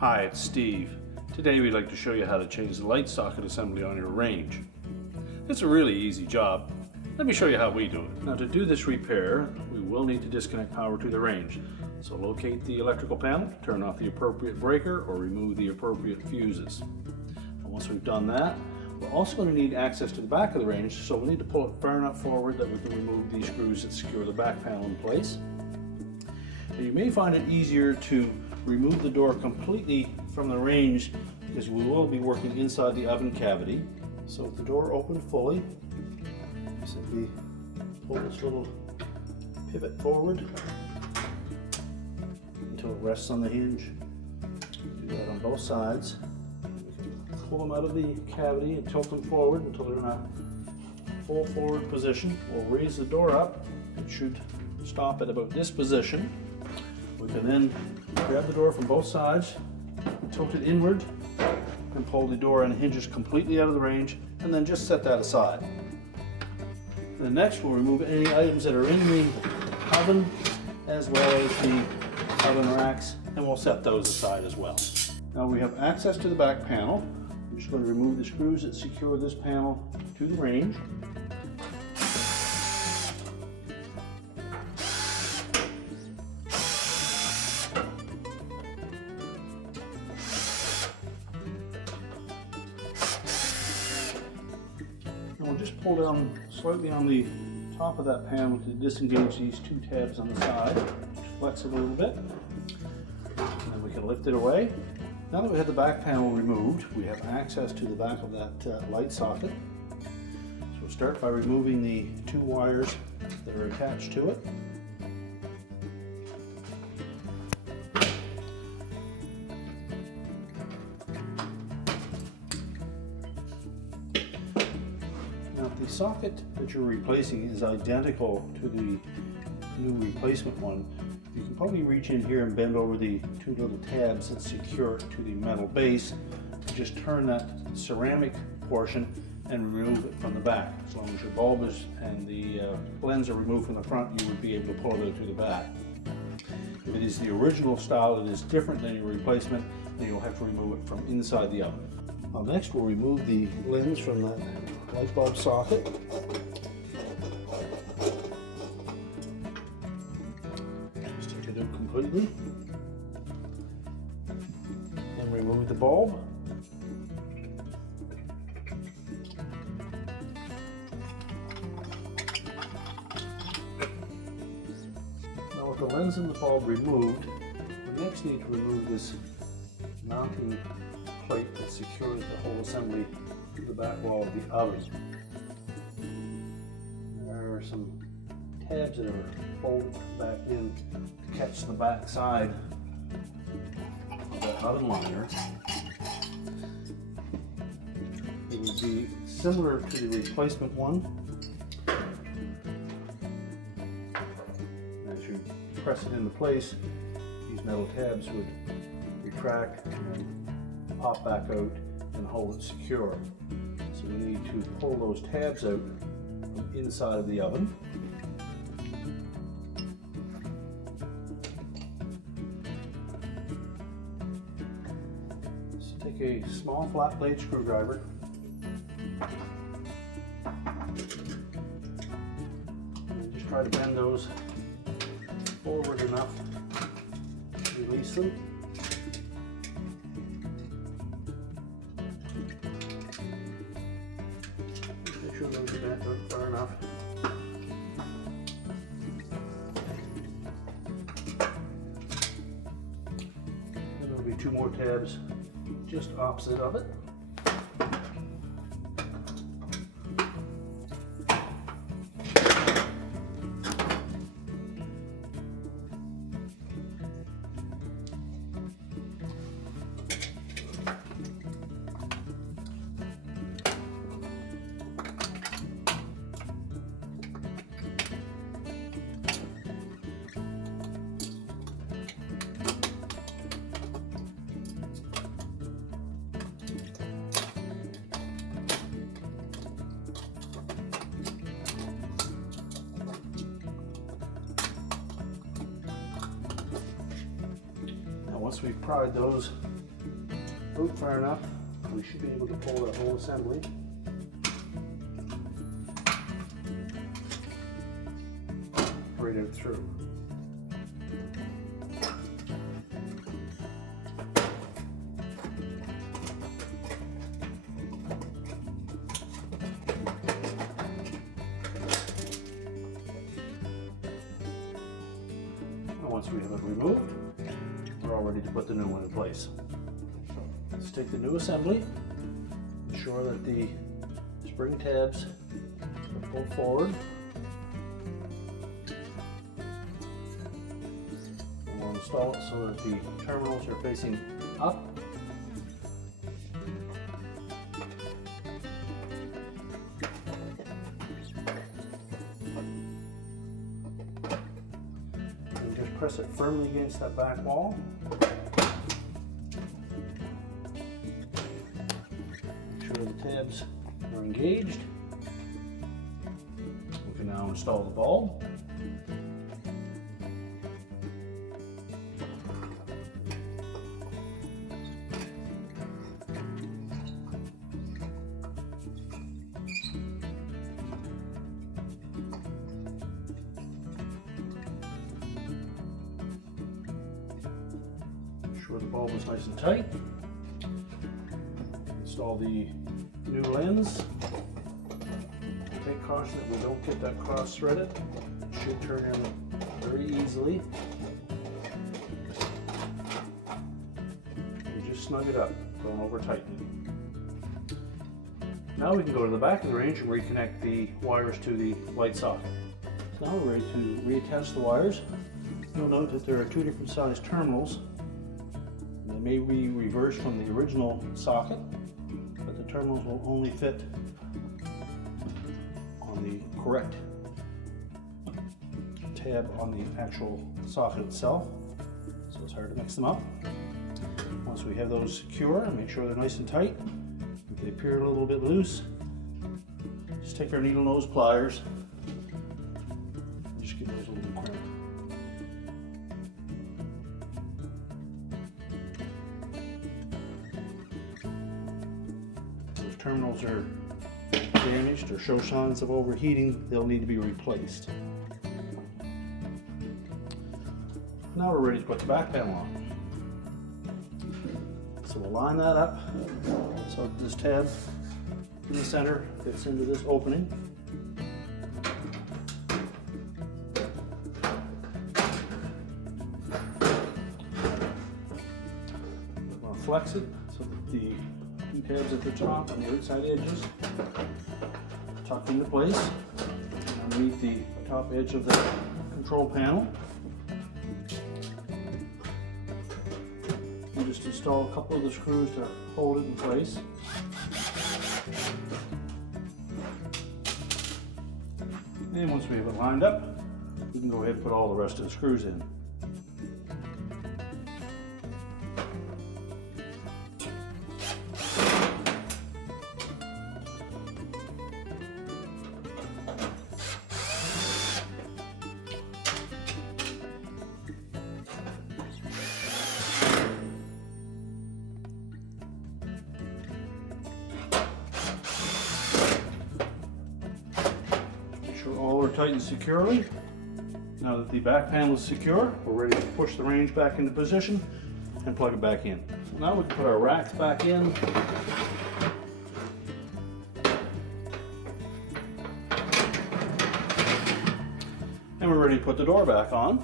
Hi, it's Steve. Today we'd like to show you how to change the light socket assembly on your range. It's a really easy job. Let me show you how we do it. Now to do this repair, we will need to disconnect power to the range. So locate the electrical panel, turn off the appropriate breaker or remove the appropriate fuses. And once we've done that, we're also going to need access to the back of the range, so we need to pull it far enough forward that we can remove these screws that secure the back panel in place. Now you may find it easier to remove the door completely from the range because we will be working inside the oven cavity. So with the door open fully, simply pull this little pivot forward until it rests on the hinge. Do that on both sides. We can pull them out of the cavity and tilt them forward until they're in a full forward position. We'll raise the door up. It should stop at about this position. We can then grab the door from both sides, tilt it inward, and pull the door and hinges completely out of the range, and then just set that aside. Then next we'll remove any items that are in the oven, as well as the oven racks, and we'll set those aside as well. Now we have access to the back panel. I'm just going to remove the screws that secure this panel to the range. We'll just pull down slightly on the top of that panel to disengage these two tabs on the side. Flex it a little bit, and then we can lift it away. Now that we have the back panel removed, we have access to the back of that light socket. So we'll start by removing the two wires that are attached to it. Now, if the socket that you're replacing is identical to the new replacement one, you can probably reach in here and bend over the two little tabs that secure it to the metal base. Just turn that ceramic portion and remove it from the back. As long as your bulb is and the blends are removed from the front, you would be able to pull it out through the back. If it is the original style, it is different than your replacement, then you'll have to remove it from inside the oven. Now next we'll remove the lens from that light bulb socket. Just take it out completely. Then remove the bulb. Now with the lens and the bulb removed, we next need to remove this mounting plate that secures the whole assembly to the back wall of the oven. There are some tabs that are folded back in to catch the back side of that oven liner. It would be similar to the replacement one. As you press it into place, these metal tabs would retract and pop back out and hold it secure. So we need to pull those tabs out from inside of the oven. So take a small flat blade screwdriver and just try to bend those forward enough to release them. Make sure those are bent out far enough. And there'll be two more tabs just opposite of it. Once we've pried those out far enough, we should be able to pull that whole assembly. Right out through. Once we have it removed, we're all ready to put the new one in place. Let's take the new assembly, ensure that the spring tabs are pulled forward. And we'll install it so that the terminals are facing up. Press it firmly against that back wall. Make sure the tabs are engaged. We can now install the bulb. Sure the bulb is nice and tight. Install the new lens. Take caution that we don't get that cross threaded. It should turn in very easily. We just snug it up, don't over tighten it. Now we can go to the back of the range and reconnect the wires to the light socket. So now we're ready to reattach the wires. You'll note that there are two different size terminals. They may be reversed from the original socket, but the terminals will only fit on the correct tab on the actual socket itself, so it's hard to mix them up. Once we have those secure, make sure they're nice and tight. If they appear a little bit loose, just take our needle nose pliers and just give those a little crimp. Terminals are damaged or show signs of overheating, they'll need to be replaced. Now we're ready to put the back panel on. So we'll line that up so this tab in the center fits into this opening. We're going to flex it so that the tabs at the top and the outside edges tucked into place underneath the top edge of the control panel. And just install a couple of the screws to hold it in place. And once we have it lined up, we can go ahead and put all the rest of the screws in. All are tightened securely. Now that the back panel is secure, we're ready to push the range back into position and plug it back in. Now we can put our racks back in. And we're ready to put the door back on.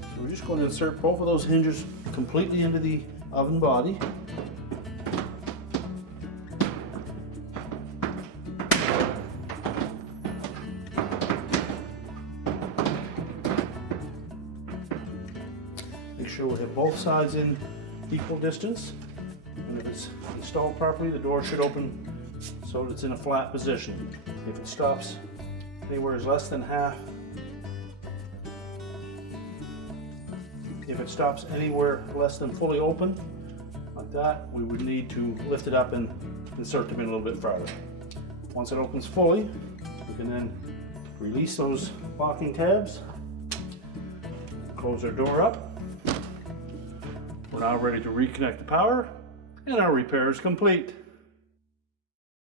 So we're just going to insert both of those hinges completely into the oven body. Make sure we have both sides in equal distance, and if it's installed properly, the door should open so that it's in a flat position. If it stops anywhere is less than half, if it stops anywhere less than fully open, like that, we would need to lift it up and insert them in a little bit farther. Once it opens fully, we can then release those locking tabs, Close our door up. We're now ready to reconnect the power, and our repair is complete.